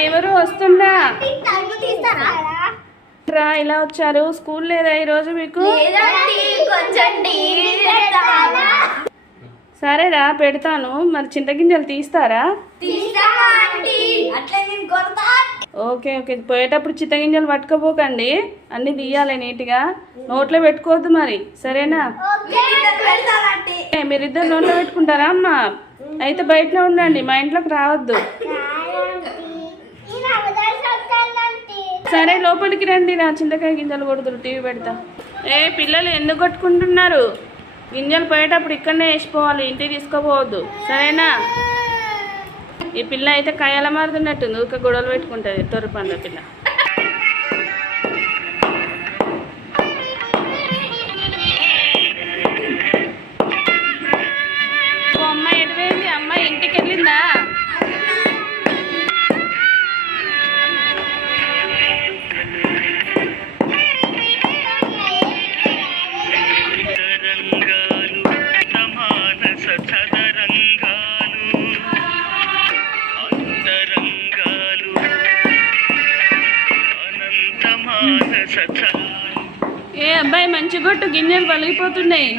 ఎవరు వస్తుందా రా ఇలా వచ్చారు స్కూల్ లేదా ఈరోజు మీకు సరేరా పెడతాను మరి చింతగింజలు తీస్తారా ఓకే ఓకే పోయేటప్పుడు చింతగింజలు పట్టుకోపోకండి అన్ని తీయాలి నీట్గా నోట్లో పెట్టుకోవద్దు మరి సరేనా మీరిద్దరు నోట్లో పెట్టుకుంటారా అమ్మా అయితే బయటలో ఉండండి మా ఇంట్లోకి రావద్దు సరే లోపలికి రండి నా చింతకాయ గింజలు కొడుతురు టీవీ పెడతా పిల్లలు ఎందుకు కొట్టుకుంటున్నారు గింజలు పోయేటప్పుడు ఇక్కడనే వేసిపోవాలి ఇంటికి తీసుకోపోవద్దు సరేనా ఈ పిల్ల అయితే కయ్యాల మారుతున్నట్టుంది ఊరికే గొడవలు పెట్టుకుంటుంది తొర్రు పండ్ల పిల్ల అమ్మాయి ఎటువైంది అమ్మాయి ఇంటికి వెళ్ళిందా ఏ అబ్బాయి మంచి కొట్టు గింజలు పలిగిపోతున్నాయి